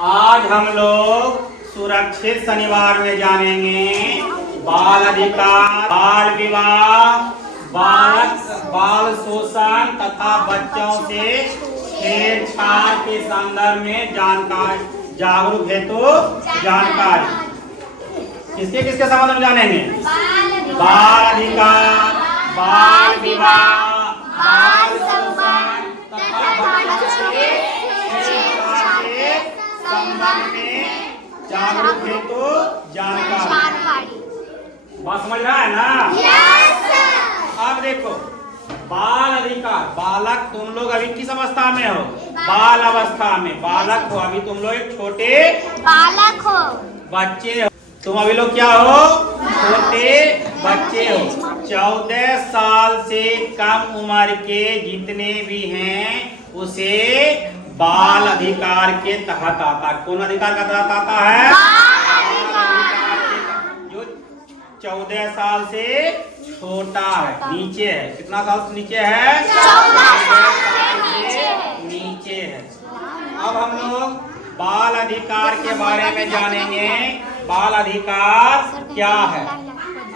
आज हम लोग सुरक्षित शनिवार में जानेंगे बाल अधिकार, बाल विवाह, बाल शोषण तथा बच्चों से छेड़छाड़ के संदर्भ में जानकारी, जागरूक हेतु जानकारी। किसके किसके संबंध में जानेंगे? बाल अधिकार, बाल विवाह, बाल शोषण तथा बच्चों से छेड़छाड़ के संबंध में जागरूक हेतु जानकारी। बात समझ रहा है ना? अब देखो, बाल अधिकार, बालक तुम लोग अभी किस अवस्था में हो? बाल अवस्था में बालक हो, अभी तुम लोग एक छोटे बालक हो, बच्चे हो। तुम अभी लोग क्या हो? छोटे बच्चे हो। 14 साल से कम उम्र के जितने भी हैं उसे बाल अधिकार के तहत आता है। कौन अधिकार का तहत आता है? जो 14 साल से छोटा है, नीचे है। कितना साल से नीचे है? 14 साल से नीचे है। अब हम लोग बाल अधिकार के बारे में जानेंगे। बाल अधिकार क्या है?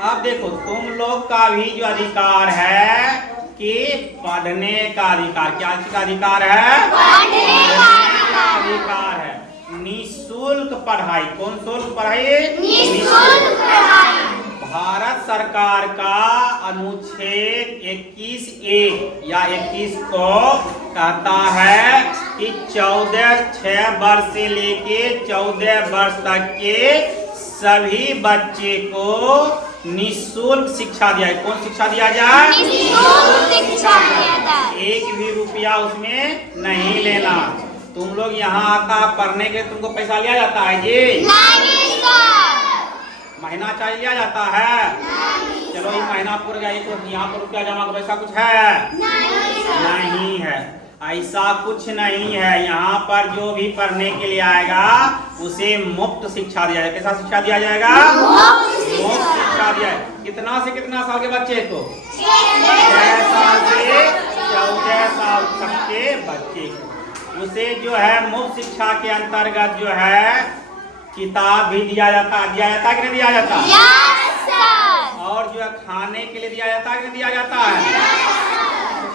अब देखो, तुम लोग का भी जो अधिकार है कि पढ़ने का अधिकार, क्या चीज का अधिकार है? पढ़ने का अधिकार है। निःशुल्क पढ़ाई। कौन शुल्क पढ़ाई? निःशुल्क पढ़ाई। भारत सरकार का अनुच्छेद 21A या 21 को कहता है कि 6 वर्ष से लेके 14 वर्ष तक के सभी बच्चे को निःशुल्क शिक्षा दिया जाए। कौन शिक्षा दिया जाए? निःशुल्क शिक्षा दिया जाए। 1 भी रुपया उसमें नहीं लेना। तुम लोग यहाँ आता पढ़ने के, तुमको पैसा लिया जाता है जी? नहीं सर। महीना चार्ज लिया जाता है? चलो ये महीना पूरा गया, तो यहाँ पर रुपया जमा करो, ऐसा कुछ है? नहीं है, ऐसा कुछ नहीं है। यहाँ पर जो भी पढ़ने के लिए आएगा उसे मुफ्त शिक्षा दिया जाएगा। कैसा शिक्षा दिया जाएगा? मुफ्त शिक्षा दिया जाएगा। कितना से कितना साल के बच्चे को? 6 साल से 14 साल तक के बच्चे को उसे जो है मुफ्त शिक्षा के अंतर्गत जो है किताब भी दिया जाता है कि नहीं दिया जाता? Yes sir. और जो है खाने के लिए दिया जाता है कि नहीं दिया जाता है?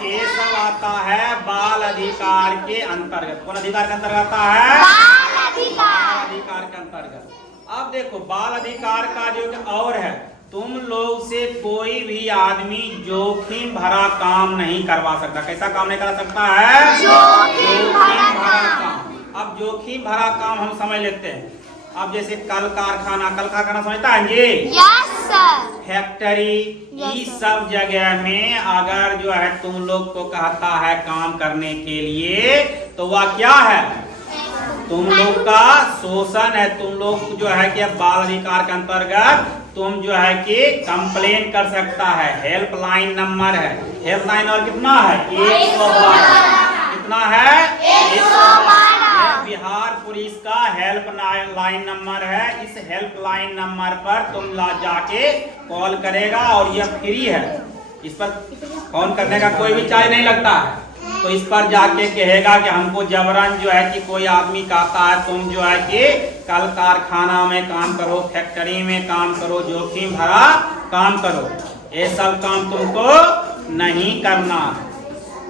ये सब आता है बाल अधिकार के अंतर्गत। कौन अधिकार के अंतर्गत आता है? बाल अधिकार। बाल अधिकार के अंतर्गत। अब देखो, बाल अधिकार का जो और है, तुम लोग से कोई भी आदमी जोखिम भरा काम नहीं करवा सकता। कैसा काम नहीं कर सकता है? जोखिम भरा काम। अब जोखिम भरा काम हम समझ लेते हैं। अब जैसे कल कारखाना समझता है जी? Yes sir. फैक्ट्री, इस सब जगह में अगर जो है तुम लोग को कहता है काम करने के लिए, तो वह क्या है? तुम लोग का शोषण है। तुम लोग जो है कि बाल अधिकार के अंतर्गत तुम जो है कि कंप्लेन कर सकता है। हेल्पलाइन नंबर है। हेल्पलाइन और कितना है? 112। कितना है? 112। बिहार पुलिस का हेल्पलाइन नंबर है। इस हेल्पलाइन नंबर पर तुम जाके कॉल करेगा और यह फ्री है। इस पर फोन करने का कोई भी चार्ज नहीं लगता है। तो इस पर जाके कहेगा कि हमको जबरन जो है कि कोई आदमी कहता है तुम जो है कि कल कारखाना में काम करो, फैक्ट्री में काम करो, जोखिम भरा काम करो, ये सब काम तुमको नहीं करना।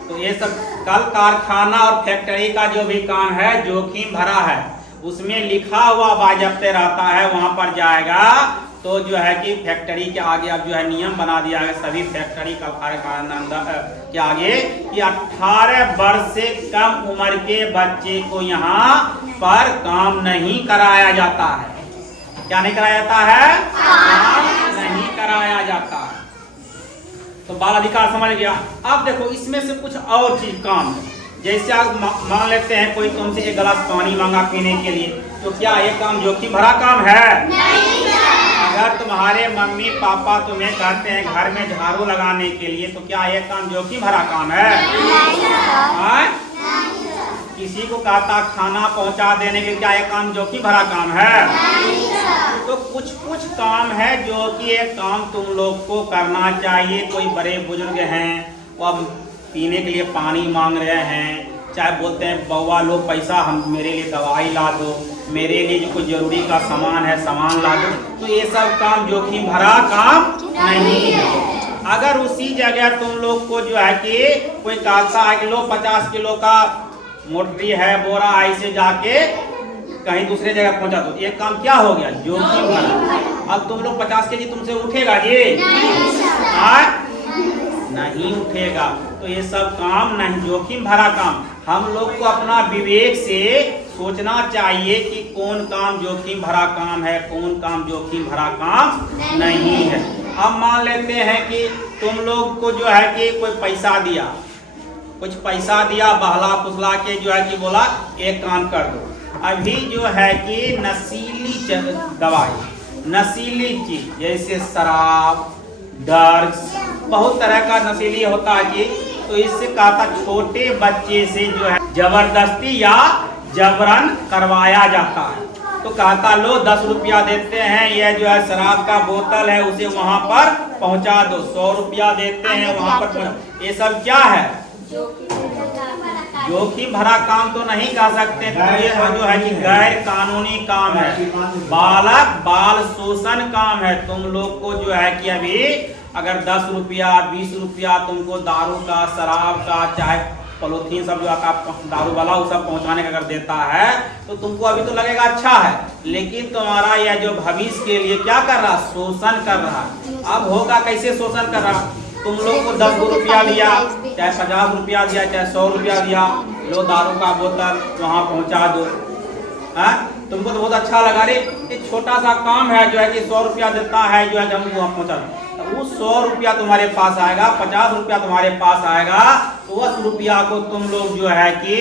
तो ये सब कल कारखाना और फैक्ट्री का जो भी काम है जोखिम भरा है, उसमें लिखा हुआ बाज़ाब्ते रहता है। वहां पर जाएगा तो जो है कि फैक्ट्री के आगे अब जो है नियम बना दिया है सभी फैक्ट्री कारखाना के आगे कि 18 वर्ष से कम उम्र के बच्चे को यहाँ पर काम नहीं कराया जाता है। क्या नहीं कराया जाता है? काम नहीं कराया जाता। तो बाल अधिकार समझ गया। अब देखो, इसमें से कुछ और चीज काम है। जैसे आप मान लेते हैं कोई तुमसे एक गिलास पानी मांगा पीने के लिए, तो क्या ये काम जोखिम भरा काम है? नहीं सर। अगर तुम्हारे मम्मी पापा तुम्हें कहते हैं घर में झाड़ू लगाने के लिए, तो क्या ये काम जोखिम भरा काम है? नहीं सर। किसी को कहता खाना पहुंचा देने के, क्या ये काम जोखिम भरा काम है? नहीं सर। तो कुछ कुछ काम है जो कि एक काम तुम लोग को करना चाहिए। कोई बड़े बुजुर्ग हैं, वो अब पीने के लिए पानी मांग रहे हैं, चाहे बोलते हैं बउआ लो पैसा, हम मेरे लिए दवाई ला दो, मेरे लिए जो कोई जरूरी का सामान है सामान ला दो, तो ये सब काम जोखिम भरा काम नहीं है। अगर उसी जगह तुम लोग को जो है कि कोई कहता है कि लो 50 किलो का मोटरी है बोरा, ऐसे जाके कहीं दूसरे जगह पहुंचा दो, ये काम क्या हो गया? जोखिम भरा। अब तुम लोग 50 केजी तुमसे उठेगा ये? नहीं उठेगा। तो ये सब काम नहीं, जोखिम भरा काम। हम लोग को अपना विवेक से सोचना चाहिए कि कौन काम जोखिम भरा काम है, कौन काम जोखिम भरा काम नहीं है। अब मान लेते हैं कि तुम लोग को जो है कि कोई पैसा दिया, कुछ पैसा दिया, बहला फुसला के जो है कि बोला एक काम कर दो। अभी जो है कि नशीली दवाई, नशीली चीज जैसे शराब, ड्रग्स, बहुत तरह का नशीली होता है कि, तो इससे कहा था छोटे बच्चे से जो है जबरदस्ती या जबरन करवाया जाता है। तो कहता लो 10 रुपया देते हैं, यह जो है शराब का बोतल है उसे वहां पर पहुंचा दो, 100 रुपया देते हैं वहां पर। ये सब क्या है? जोखिम भरा काम तो नहीं कह सकते। तो ये जो है कि गैर कानूनी काम है, बालक बाल शोषण काम है। तुम लोग को जो है कि अभी अगर 10 रुपया 20 रुपया तुमको दारू का, शराब का, चाहे पॉलिथीन सब जो आता दारू वाला वो सब पहुंचाने का अगर देता है तो तुमको अभी तो लगेगा अच्छा है, लेकिन तुम्हारा यह जो भविष्य के लिए क्या कर रहा? शोषण कर रहा। अब होगा कैसे शोषण कर रहा? तुम लोग को 10 रुपया लिया, चाहे 50 रुपया दिया, चाहे 100 रुपया दिया, लो दारू का बोतल वहां पहुंचा दो। है तुमको तो बहुत अच्छा लगा, रे ये छोटा सा काम है जो है कि 100 रुपया देता है जो है कि हम वहां पहुंचा दो। तो वो 100 रुपया तुम्हारे पास आएगा, 50 रुपया तुम्हारे पास आएगा, तो उस रुपया को तुम लोग जो है कि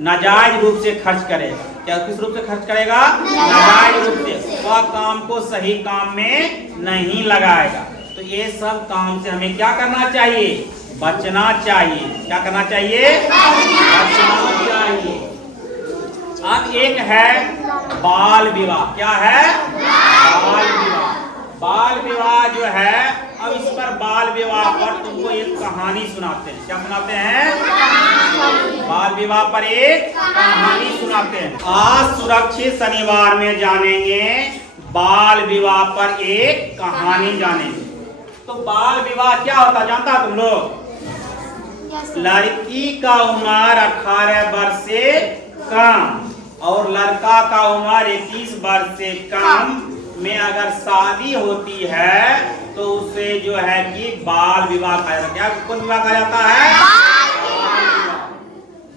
नाजायज रूप से खर्च करेगा। क्या किस रूप से खर्च करेगा? नाजायज रूप से। वह काम को सही काम में नहीं लगाएगा। तो ये सब काम से हमें क्या करना चाहिए? बचना चाहिए। क्या करना चाहिए? बचना चाहिए। अब एक है बाल विवाह। क्या है? बाल विवाह। बाल विवाह जो है, अब इस पर बाल विवाह पर तुमको एक कहानी सुनाते हैं। क्या सुनाते हैं? बाल विवाह पर एक कहानी सुनाते हैं। आज सुरक्षित शनिवार में जानेंगे बाल विवाह पर एक कहानी जानेंगे। तो बाल विवाह क्या होता जानता तुम लोग? लड़की का उम्र 18 वर्ष से कम और लड़का का उम्र 21 वर्ष से कम में अगर शादी होती है तो उसे जो है कि बाल विवाह कहा जाता है। क्या कौन विवाह कहा जाता है?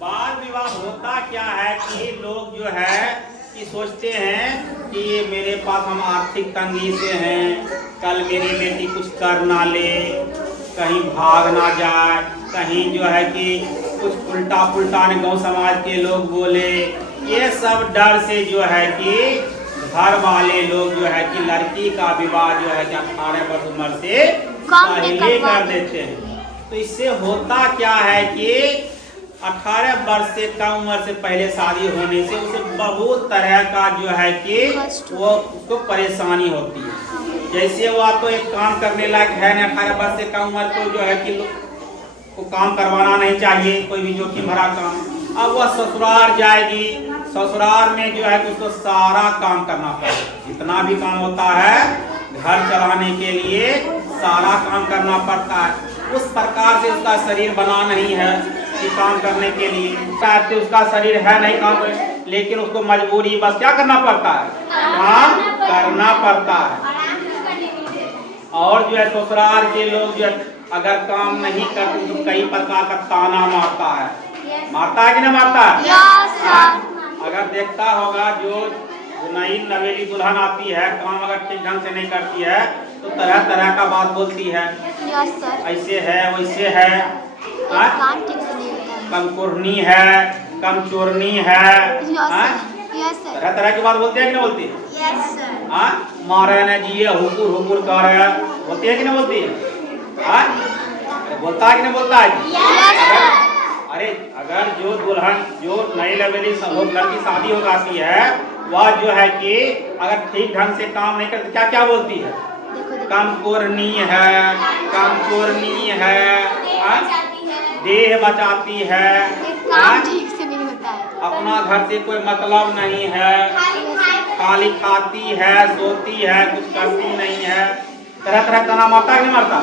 बाल विवाह होता क्या है कि लोग जो है कि सोचते हैं कि ये मेरे पास हम आर्थिक तंगी से हैं, कल मेरी बेटी कुछ कर ना ले, कहीं भाग ना जाए, कहीं जो है कि कुछ उल्टा पुल्टा ने गांव समाज के लोग बोले, ये सब डर से जो है कि घर वाले लोग जो है कि लड़की का विवाह जो है कि 18 वर्ष उम्र से पहले कर देते हैं। तो इससे होता क्या है कि 18 वर्ष से कम उम्र से पहले शादी होने से उसे बहुत तरह का जो है कि वो उसको परेशानी होती है। जैसे वो तो एक काम करने लायक है ना, 18 वर्ष से कम उम्र को जो है कि को काम करवाना नहीं चाहिए, कोई भी जोखिम भरा काम। अब वह ससुराल जाएगी, ससुराल में जो है कि उसको सारा काम करना पड़ेगा, जितना भी काम होता है घर चलाने के लिए सारा काम करना पड़ता है। उस प्रकार से उसका शरीर बना नहीं है कि काम करने के लिए, शायद उसका शरीर है नहीं काम करने, लेकिन उसको मजबूरी बस क्या करना पड़ता है? काम करना पड़ता है। और जो है ससुराल के लोग जो अगर काम नहीं करते तो कई प्रकार का ताना मारता है। मारता है कि नहीं मारता है? अगर देखता होगा जो नई नवेली दुल्हन आती है, काम अगर ठीक ढंग से नहीं करती है तो तरह तरह का बात बोलती है, ऐसे है वैसे है, कम कुर्नी है, कम चोरनी है, तरह तरह की बात बोलती है कि नहीं बोलती? मारे न जिए हुकुर हुकुर कर, बोलती है कि नहीं बोलती है? बोलता है कि नहीं बोलता है? अरे अगर जो दुल्हन जो नई लवेली लड़की शादी हो जाती है, वह जो है कि अगर ठीक ढंग से काम नहीं करती क्या क्या बोलती है? कम कुर्नी है, कम चोरनी है, देह बचाती है, काम ठीक से नहीं होता है। अपना घर से कोई मतलब नहीं है, खाली खाती है, सोती है, कुछ करती नहीं है। तरह तरह का नाम आता है कि नहीं मरता?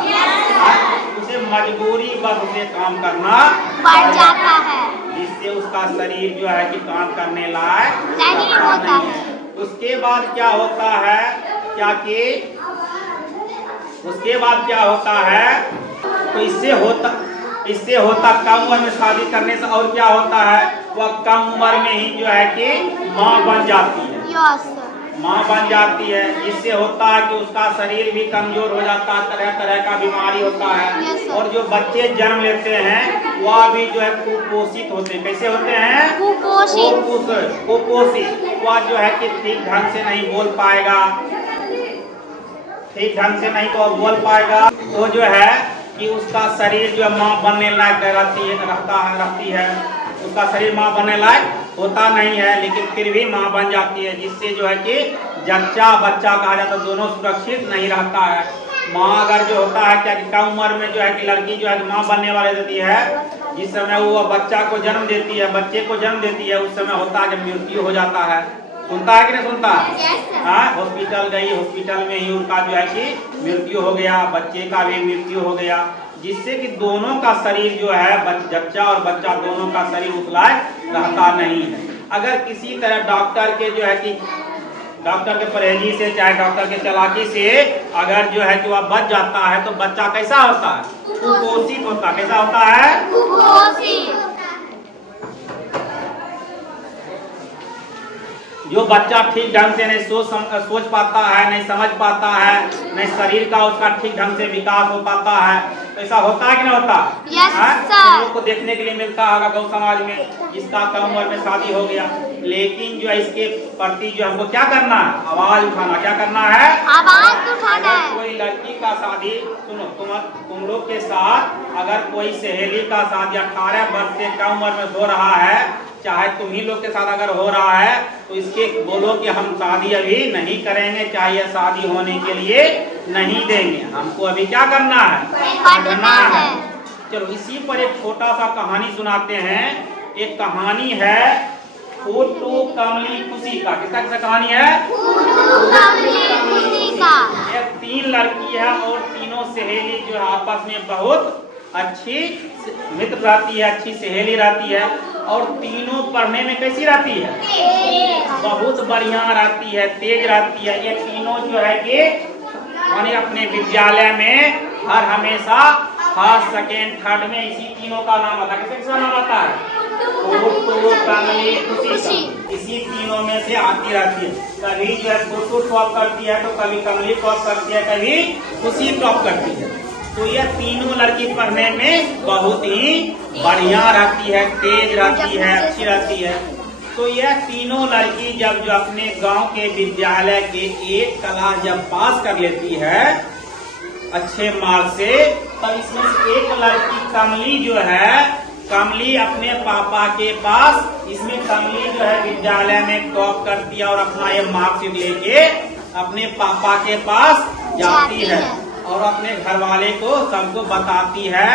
उसे मजबूरी बस उसे काम करना बढ़ जाता है, जिससे उसका शरीर जो है कि काम करने लायक नहीं होता है। उसके बाद क्या होता है, क्या कि उसके बाद क्या होता है, तो इससे होता कम उम्र में शादी करने से और क्या होता है, वह कम उम्र में ही जो है कि माँ बन जाती है। Yes sir. माँ बन जाती है, जिससे होता है कि उसका शरीर भी कमजोर हो जाता है, तरह तरह का बीमारी होता है। और जो बच्चे जन्म लेते हैं वह भी जो है कुपोषित होते हैं। कैसे होते हैं? कुपोषित। वह जो है कि ठीक ढंग से नहीं बोल पाएगा, ठीक ढंग से नहीं तो बोल पाएगा। तो जो है कि उसका शरीर जो माँ बनने लायक रहती है, उसका शरीर माँ बनने लायक होता नहीं है, लेकिन फिर भी माँ बन जाती है, जिससे जो है कि जच्चा बच्चा कहा जाता है, दोनों सुरक्षित नहीं रहता है। माँ अगर जो होता है क्या कि कम उम्र में जो है कि लड़की जो है कि माँ बनने वाली रहती है, जिस समय वो बच्चा को जन्म देती है, बच्चे को जन्म देती है, उस समय होता है कि मृत्यु हो जाता है। सुनता है कि नहीं सुनता? हाँ, हॉस्पिटल गई, हॉस्पिटल में ही उनका जो है कि मृत्यु हो गया, बच्चे का भी मृत्यु हो गया, जिससे कि दोनों का शरीर जो है जच्चा और बच्चा दोनों का शरीर उस लायक रहता नहीं है। अगर किसी तरह डॉक्टर के जो है कि डॉक्टर के परहेजी से चाहे डॉक्टर के चालाकी से अगर जो है कि वह बच जाता है, तो बच्चा कैसा होता है? कुपोषित होता है। कैसा होता है? कुपोषित। जो बच्चा ठीक ढंग से नहीं सोच पाता है, नहीं समझ पाता है, नहीं शरीर का उसका ठीक ढंग से विकास हो पाता है, तो ऐसा होता है कि नहीं होता? Yes sir. हम लोग को देखने के लिए मिलता होगा गौ समाज में, जिसका कम उम्र में शादी हो गया, लेकिन जो है इसके प्रति जो हमको क्या करना है? आवाज उठाना। क्या करना है? आवाज उठाना है। कोई लड़की का शादी, सुनो, तुम लोग के साथ अगर कोई सहेली का शादी 18 वर्ष से कम उम्र में हो रहा है, चाहे तुम ही लोग के साथ अगर हो रहा है, तो इसके बोलो कि हम शादी अभी नहीं करेंगे, चाहे यह शादी होने के लिए नहीं देंगे, हमको अभी क्या करना है? पढ़ना है। चलो इसी पर एक छोटा सा कहानी सुनाते हैं। एक कहानी है फूटू कमली खुशी का। किसका कहानी है? एक 3 लड़की है और तीनों सहेली जो है आपस में बहुत अच्छी मित्र रहती है, अच्छी सहेली रहती है, और तीनों पढ़ने में कैसी रहती है? बहुत बढ़िया रहती है, तेज रहती है। ये तीनों जो है कि यानी अपने विद्यालय में हर हमेशा फर्स्ट, सेकेंड, थर्ड में इसी तीनों का नाम आता है। किसका नाम आता है? कमली खुशी। इसी तीनों में से आती रहती है। कभी जो है फूटू टॉप करती है, तो कभी कमली टॉप करती है, कभी खुशी टॉप करती है। तो यह तीनों लड़की पढ़ने में बहुत ही बढ़िया रहती है, तेज रहती है, अच्छी रहती है। तो यह तीनों लड़की जब जो अपने गांव के विद्यालय के एक क्लास जब पास कर लेती है अच्छे मार्क्स से, तब इसमें से एक लड़की कमली जो है, कमली अपने पापा के पास, इसमें कमली जो है विद्यालय में टॉप करती है और अपना ये मार्क्स लेके अपने पापा के पास जाती है और अपने घर वाले को सबको बताती है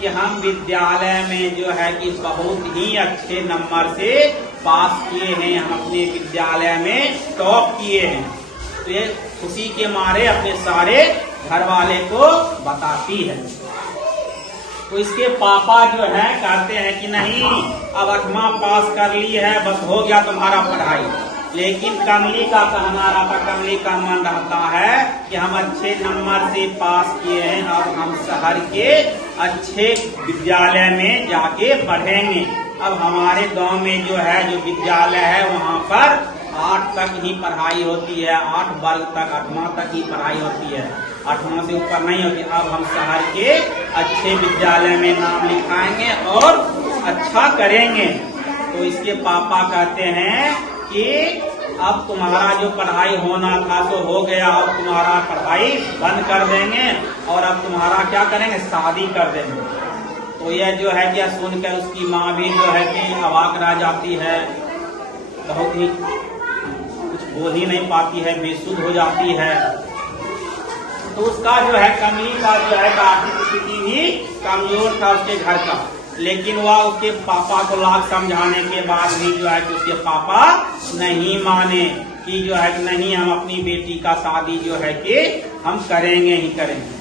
कि हम विद्यालय में जो है कि बहुत ही अच्छे नंबर से पास किए हैं, हम अपने विद्यालय में टॉप किए हैं। तो ये खुशी के मारे अपने सारे घर वाले को बताती है। तो इसके पापा जो है कहते हैं कि नहीं, अब 8वां पास कर ली है, बस हो गया तुम्हारा पढ़ाई। लेकिन कमली का कहना रहता, कमली का मन रहता है कि हम अच्छे नंबर से पास किए हैं, अब हम शहर के अच्छे विद्यालय में जाके पढ़ेंगे। अब हमारे गांव में जो है जो विद्यालय है वहाँ पर 8 तक ही पढ़ाई होती है, 8 वर्ग तक, 8वां तक ही पढ़ाई होती है, 8वां से ऊपर नहीं होती। अब हम शहर के अच्छे विद्यालय में नाम लिखाएंगे और अच्छा करेंगे। तो इसके पापा कहते हैं कि अब तुम्हारा जो पढ़ाई होना था तो हो गया, अब तुम्हारा पढ़ाई बंद कर देंगे और अब तुम्हारा क्या करेंगे? शादी कर देंगे। तो यह जो है कि सुनकर उसकी माँ भी जो है कि अवाक रह जाती है, बहुत ही कुछ बोल ही नहीं पाती है, बेसुध हो जाती है। तो उसका जो है कमली का जो है आर्थिक स्थिति भी कमजोर था उसके घर का, लेकिन वह उसके पापा को लाख समझाने के बाद भी जो है कि उसके पापा नहीं माने कि जो है कि नहीं, हम अपनी बेटी का शादी जो है कि हम करेंगे ही करेंगे।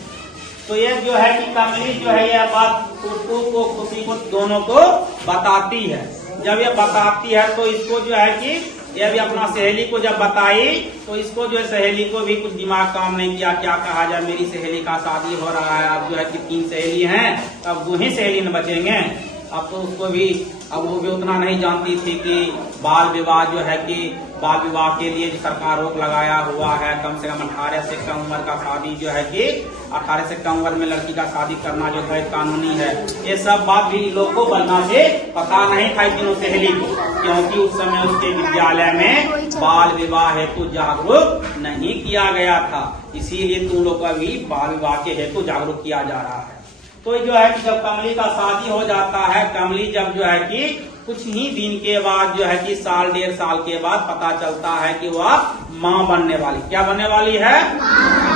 तो ये जो है कि कमली जो है यह बात टुटू को, खुशी को, दोनों को बताती है। जब ये बताती है तो इसको जो है कि ये भी अपना सहेली को जब बताई तो इसको जो है सहेली को भी कुछ दिमाग काम नहीं किया, क्या कहा जाए, मेरी सहेली का शादी हो रहा है, अब जो है कि 3 सहेली हैं, अब 2 ही सहेली न बचेंगे। अब तो उसको भी, अब वो भी उतना नहीं जानती थी कि बाल विवाह जो है कि बाल विवाह के लिए जो सरकार रोक लगाया हुआ है, कम से कम 18 से कम उम्र का शादी जो है कि 18 से कम उम्र में लड़की का शादी करना जो गैर कानूनी है। ये सब बात भी लोगों को बनना से पता नहीं था तीनों सहेली को, क्योंकि उस समय उसके विद्यालय में बाल विवाह हेतु जागरूक नहीं किया गया था। इसीलिए तुम लोग का भी बाल विवाह के हेतु जागरूक किया जा रहा है। तो जो है कि जब कमली का शादी हो जाता है, कमली जब जो है कि कुछ ही दिन के बाद जो है कि 1 डेढ़ साल के बाद पता चलता है कि वह माँ बनने वाली, क्या बनने वाली है,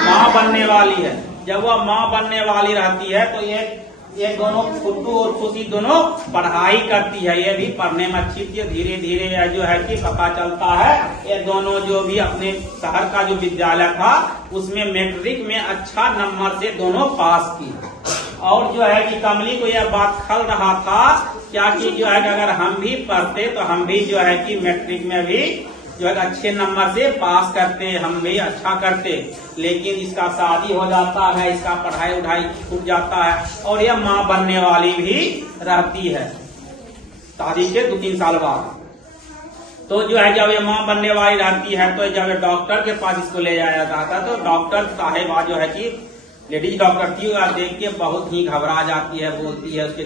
माँ बनने वाली है। जब वह माँ बनने वाली रहती है तो ये दोनों टुटू और खुशी दोनों पढ़ाई करती है। ये भी पढ़ने में अच्छी थी। धीरे धीरे जो है कि पता चलता है ये दोनों जो भी अपने शहर का जो विद्यालय था उसमें मैट्रिक में अच्छा नंबर से दोनों पास की। और जो है कि कमली को यह बात खल रहा था क्या कि जो है कि अगर हम भी पढ़ते तो हम भी जो है कि मैट्रिक में भी जो है अच्छे नंबर से पास करते, हम भी अच्छा करते। लेकिन इसका शादी हो जाता है, इसका पढ़ाई उढ़ाई छूट जाता है और यह माँ बनने वाली भी रहती है शादी के 2-3 साल बाद। तो जो है जब ये माँ बनने वाली रहती है तो जब डॉक्टर के पास इसको ले जाया जाता है तो डॉक्टर साहेबा जो है कि लेडीज डॉक्टर थी, वह देख के बहुत ही घबरा जाती है, बोलती है, उसके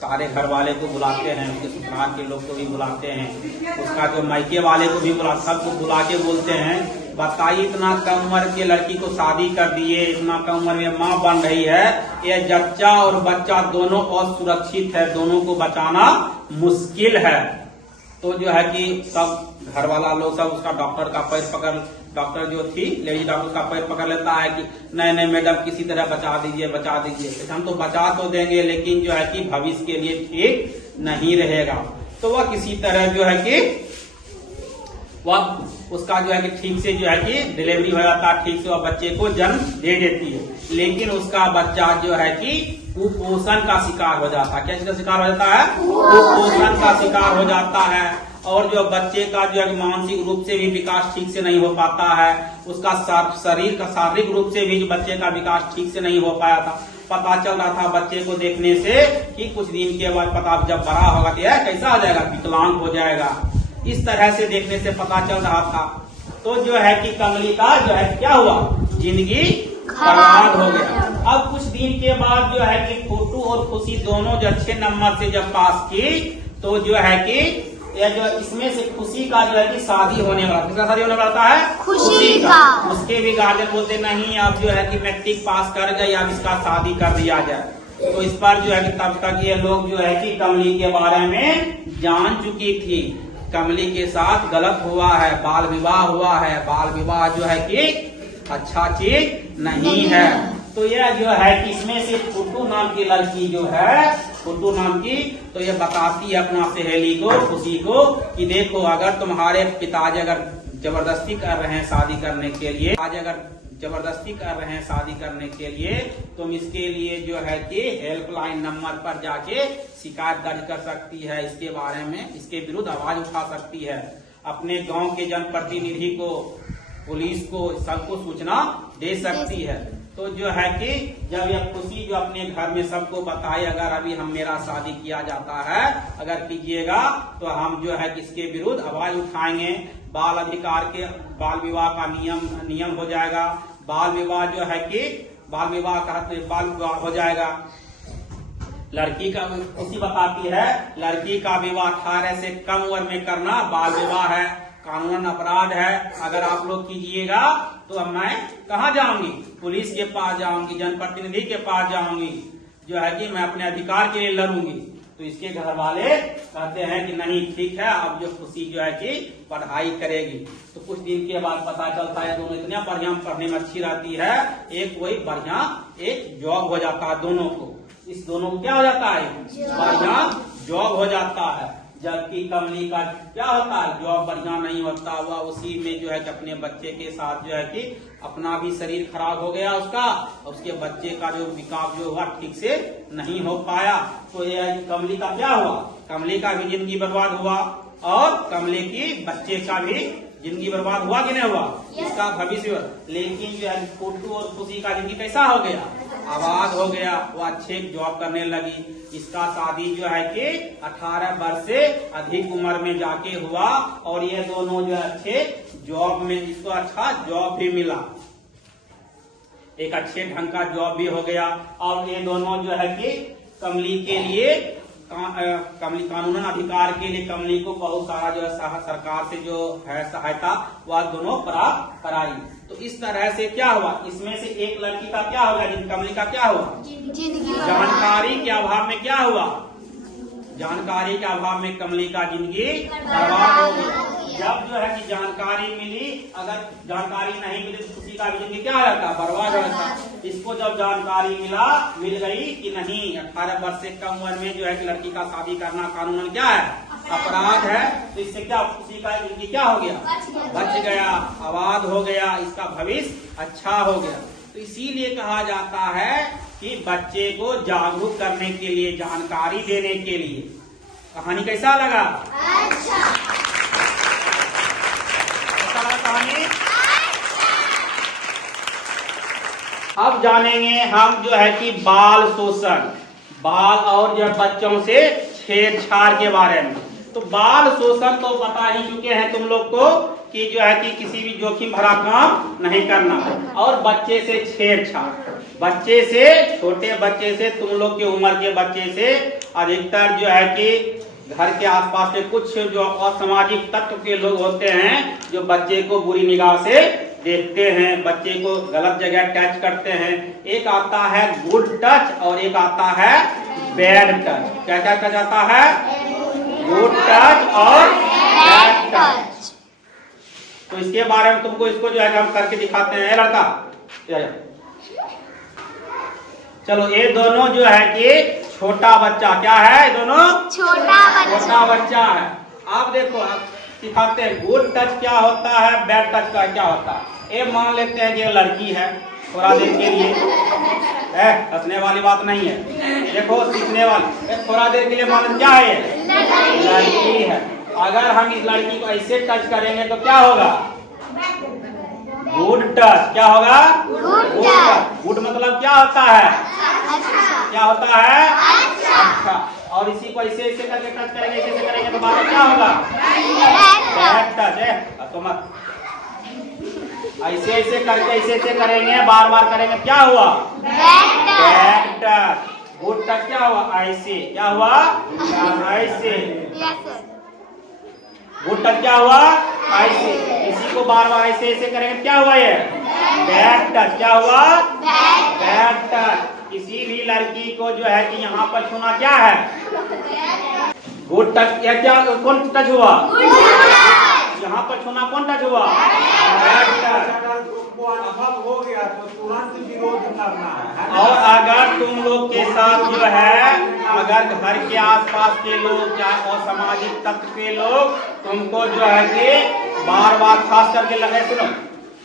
सारे घर वाले को बुलाते हैं, उसके ससुराल के लोग को भी बुलाते हैं, उसका जो मायके वाले को भी सबको बुला के बोलते हैं, बताइए इतना कम उम्र के लड़की को शादी कर दिए, इतना कम उम्र में माँ बन रही है, ये जच्चा और बच्चा दोनों असुरक्षित है, दोनों को बचाना मुश्किल है। तो जो है कि सब घर वाला लोग सब उसका डॉक्टर का पैर पकड़, डॉक्टर जो थी लेडी डॉक्टर का पैर पकड़ लेता है कि नहीं नहीं मैडम किसी तरह बचा दीजिए बचा दीजिए। हम तो बचा तो देंगे लेकिन जो है कि भविष्य के लिए ठीक नहीं रहेगा। तो वह किसी तरह जो है कि वह उसका जो है कि ठीक से जो है कि डिलीवरी हो जाता है, ठीक से वह बच्चे को जन्म दे देती है। लेकिन उसका बच्चा जो है कि कुपोषण का शिकार हो जाता है। क्या इसका शिकार हो जाता है? कुपोषण का शिकार हो जाता है। और जो बच्चे का जो है मानसिक रूप से भी विकास ठीक से नहीं हो पाता है, उसका शरीर का शारीरिक रूप से भी जो बच्चे का विकास ठीक से नहीं हो पाया था। पता चल रहा था बच्चे को देखने से कि कुछ दिन के बाद पता जब बड़ा होगा तो यह कैसा हो जाएगा, विकलांग हो जाएगा। इस तरह से देखने से पता चल रहा था। तो जो है कि कमली का जो है क्या हुआ, जिंदगी बर्बाद हो गया। अब कुछ दिन के बाद जो है कि टुटू और खुशी दोनों जो अच्छे नंबर से जब पास की तो जो है कि यह जो इसमें से खुशी का जो है कि शादी होने वाला, किसका शादी होने वाला है? खुशी का। उसके भी गार्जियन बोलते नहीं अब जो है कि मैट्रिक पास कर गई, अब इसका शादी कर दिया जाए। तो इस पर जो है कि तब तक ये लोग जो है कि कमली के बारे में जान चुकी थी, कमली के साथ गलत हुआ है, बाल विवाह हुआ है। बाल विवाह जो है कि अच्छा चीज नहीं है। तो यह जो है कि इसमें से टुटू नाम की लड़की जो है, टुटू नाम की, तो ये बताती है अपना सहेली को, खुशी को, कि देखो अगर तुम्हारे पिताजी अगर जबरदस्ती कर रहे हैं शादी करने के लिए, जबरदस्ती कर रहे हैं शादी करने के लिए, तुम इसके लिए जो है कि हेल्पलाइन नंबर पर जाके शिकायत दर्ज कर सकती है। इसके बारे में, इसके विरुद्ध आवाज उठा सकती है। अपने गांव के जनप्रतिनिधि को, पुलिस को, सबको सूचना दे सकती है। तो जो है कि जब यह खुशी जो अपने घर में सबको बताए अगर अभी हम मेरा शादी किया जाता है, अगर कीजिएगा तो हम जो है कि इसके विरुद्ध आवाज उठाएंगे, बाल अधिकार के, बाल विवाह का नियम हो जाएगा। बाल विवाह जो है कि बाल विवाह हो जाएगा। लड़की का, खुशी बताती है लड़की का विवाह 18 से कम उम्र में करना बाल विवाह है, कानूनन अपराध है। अगर आप लोग कीजिएगा तो मैं कहाँ जाऊंगी? पुलिस के पास जाऊंगी, जनप्रतिनिधि के पास जाऊंगी, जो है कि मैं अपने अधिकार के लिए लड़ूंगी। तो इसके घर वाले कहते हैं कि नहीं ठीक है, अब जो खुशी जो है कि पढ़ाई करेगी। तो कुछ दिन के बाद पता चलता है दोनों इतने बढ़िया पढ़ने में अच्छी रहती है, एक कोई बढ़िया एक जॉब हो जाता है दोनों को। इस दोनों को क्या हो जाता है, बढ़िया जॉब हो जाता है। जबकि कमली का क्या होता है, जॉब बढ़िया नहीं होता हुआ, उसी में जो है कि अपने बच्चे के साथ जो है कि अपना भी शरीर खराब हो गया उसका, उसके बच्चे का जो विकास जो हुआ ठीक से नहीं हो पाया। तो ये कमली का क्या हुआ, कमली का भी जिंदगी बर्बाद हुआ और कमले की बच्चे का भी जिंदगी बर्बाद हुआ कि नहीं हुआ, इसका भविष्य। लेकिन जो है फुट्टू और खुशी का जिंदगी कैसा हो गया, आबाद हो गया, वो अच्छे जॉब करने लगी। इसका शादी जो है कि 18 वर्ष से अधिक उम्र में जाके हुआ और ये दोनों जो अच्छे जॉब में, इसको अच्छा जॉब भी मिला, एक अच्छे ढंग का जॉब भी हो गया। और ये दोनों जो है कि कमली के लिए कमली कानूनन अधिकार के लिए कमली को बहुत सारा जो है सरकार से जो है सहायता वह दोनों प्राप्त कराई। तो इस तरह से क्या हुआ, इसमें से एक लड़की का क्या हो गया, कमली का क्या हुआ, जानकारी के अभाव में क्या हुआ, जानकारी के अभाव में कमली का जिंदगी बर्बाद हो गया। जब जो है कि जानकारी मिली, अगर जानकारी नहीं मिली तो खुशी का भी जिंदगी क्या हो जाता, बर्बाद हो जाता। इसको जब जानकारी मिल गई कि नहीं 18 वर्ष से कम उम्र में जो है कि लड़की का शादी करना कानूनन क्या है, अपराध है, तो इससे क्या खुशी का जिंदगी क्या हो गया, बच गया, आबाद हो गया, इसका भविष्य अच्छा हो गया। तो इसीलिए कहा जाता है कि बच्चे को जागरूक करने के लिए, जानकारी देने के लिए। कहानी कैसा लगा, अच्छा लगा कहानी। अब जानेंगे हम जो है कि बाल शोषण, बाल और जो बच्चों से छेड़छाड़ के बारे में। तो बाल शोषण तो बता ही चुके हैं तुम लोग को कि जो है कि किसी भी जोखिम भरा काम नहीं करना, और बच्चे से छेड़छाड़, बच्चे से, छोटे बच्चे से, तुम लोग की उम्र के बच्चे से, अधिकतर जो है कि घर के आसपास के कुछ जो असामाजिक तत्व के लोग होते हैं जो बच्चे को बुरी निगाह से देखते हैं, बच्चे को गलत जगह टच करते हैं। एक आता है गुड टच और एक आता है बैड टच। क्या क्या टच आता है, गुड टच और बैड टच। तो इसके बारे में तुमको इसको जो है हम करके दिखाते हैं। लड़का चलो, ये दोनों जो है कि छोटा बच्चा, क्या है, दोनों छोटा बच्चा है। आप देखो, आप सिखाते हैं गुड टच क्या होता है, बैड टच का क्या होता है। ये मान लेते हैं कि ये लड़की है, थोड़ा देर के लिए, हंसने वाली बात नहीं है, देखो सीखने वाली, थोड़ा देर के लिए मान क्या है, ये लड़की है। अगर हम इस लड़की को ऐसे टच करेंगे तो क्या होगा, गुड टच। क्या होगा, गुड टच। गुड मतलब क्या होता है, क्या होता है, अच्छा। और इसी को ऐसे ऐसे करके टच करेंगे, ऐसे ऐसे करेंगे तो बाद में क्या होगा, बैड टच है। तो मत ऐसे ऐसे करके ऐसे ऐसे करेंगे, बार बार करेंगे, क्या हुआ, बैड टच। गुड टच क्या हुआ, ऐसे, क्या हुआ, ऐसे। गुड टच क्या हुआ, ऐसे। इसी को बार बार ऐसे ऐसे करेंगे, क्या हुआ, ये बैड टच। क्या हुआ, बैड टच। किसी भी लड़की को जो है कि यहाँ पर छूना क्या है, गुड टच। या क्या, कौन टच हुआ, यहाँ पर छूना कौन टच हुआ, बैड टच। हो गया तो तुरंत विरोध करना है। और अगर तुम लोग के साथ जो है, अगर घर के आसपास के लोग, चाहे असामाजिक तत्व के लोग तुमको जो है कि बार बार, खास करके लगे, सुनो,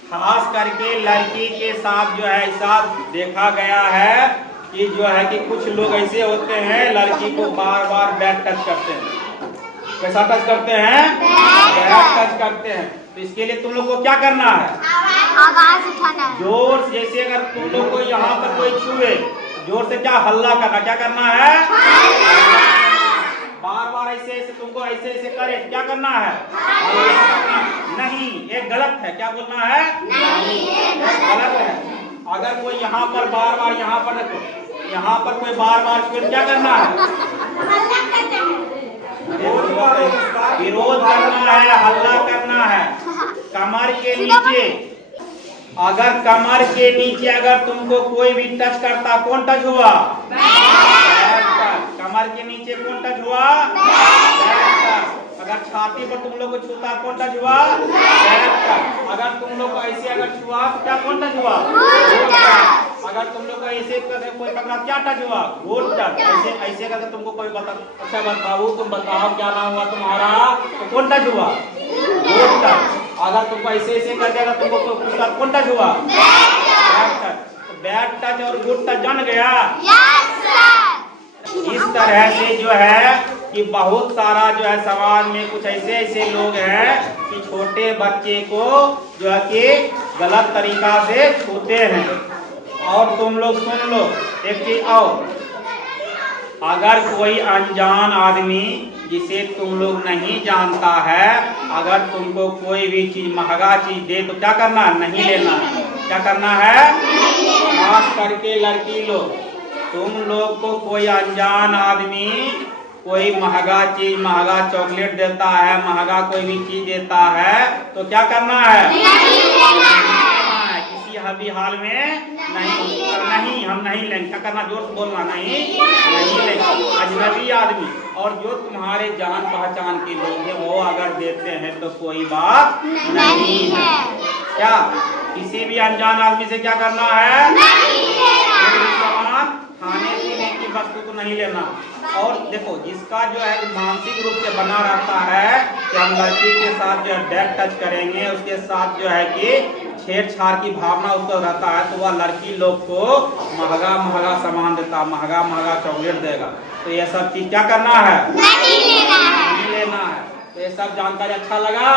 खास करके लड़की के साथ जो है ऐसा देखा गया है कि जो है कि कुछ लोग ऐसे होते हैं लड़की को बार बार बैड टच करते हैं। कैसा टच करते हैं, बैड टच करते हैं। तो इसके लिए तुम लोग को क्या करना है, आवाज उठाना है जोर से। जैसे अगर तुम लोग को यहाँ पर कोई छुए, जोर से क्या हल्ला करना, क्या करना है, बार बार ऐसे ऐसे तुमको ऐसे ऐसे करे, क्या करना है, नहीं, ये गलत है। क्या बोलना है, नहीं, गलत है। अगर कोई यहाँ पर बार बार, यहाँ पर देखो, यहाँ पर कोई बार बार छुए, क्या करना है, विरोध करना है, हल्ला करना है। कमर के नीचे, अगर कमर के नीचे अगर तुमको कोई भी टच करता, कौन टच हुआ, कमर के नीचे कौन टच हुआ, अगर छाती पर तुम लोग को छूता, कौन टच हुआ, अगर तुम लोग को ऐसे अगर छुआ तो क्या कौन टच हुआ? अगर तुम लोग को ऐसे करके कोई पकड़ा क्या टच हुआ? Good touch. ऐसे ऐसे करके तुमको कोई बता, अच्छा बताओ, तुम बताओ क्या नाम हुआ तुम्हारा, तो कौन टच हुआ? Good touch. अगर तुमको ऐसे ऐसे करके अगर तुमको कोई पूछा कौन टच हुआ? Bad touch. तो बैड टच और गुड टच जान गया? इस तरह से जो है कि बहुत सारा जो है समाज में कुछ ऐसे ऐसे लोग हैं कि छोटे बच्चे को जो है कि गलत तरीका से छूते हैं। और तुम लोग सुन लो एक चीज, आओ, अगर कोई अनजान आदमी जिसे तुम लोग नहीं जानता है अगर तुमको कोई भी चीज महंगा चीज दे तो क्या करना है? नहीं लेना है। क्या करना है? खास करके लड़की लोग, तुम लोग को कोई अनजान आदमी कोई महंगा चीज, महंगा चॉकलेट देता है, महंगा कोई भी चीज देता है तो क्या करना है? किसी भी हाल में नहीं, हम नहीं लेंगे। क्या करना? जोर से बोलना, नहीं लेंगे। अजनबी आदमी और जो तुम्हारे जान पहचान के लोग हैं वो अगर देते हैं तो कोई बात नहीं है। क्या किसी भी अनजान आदमी से क्या करना है? खाने पीने की वस्तु को नहीं लेना। और देखो, जिसका जो है मानसिक रूप से बना रहता है कि हम लड़की के साथ जो है बैक टच करेंगे, उसके साथ जो है कि छेड़छाड़ की भावना उसको रहता है, तो वह लड़की लोग को महंगा सामान देता, महंगा चॉकलेट देगा। तो ये सब चीज क्या करना है? नहीं लेना है। तो ये सब जानकारी अच्छा लगा?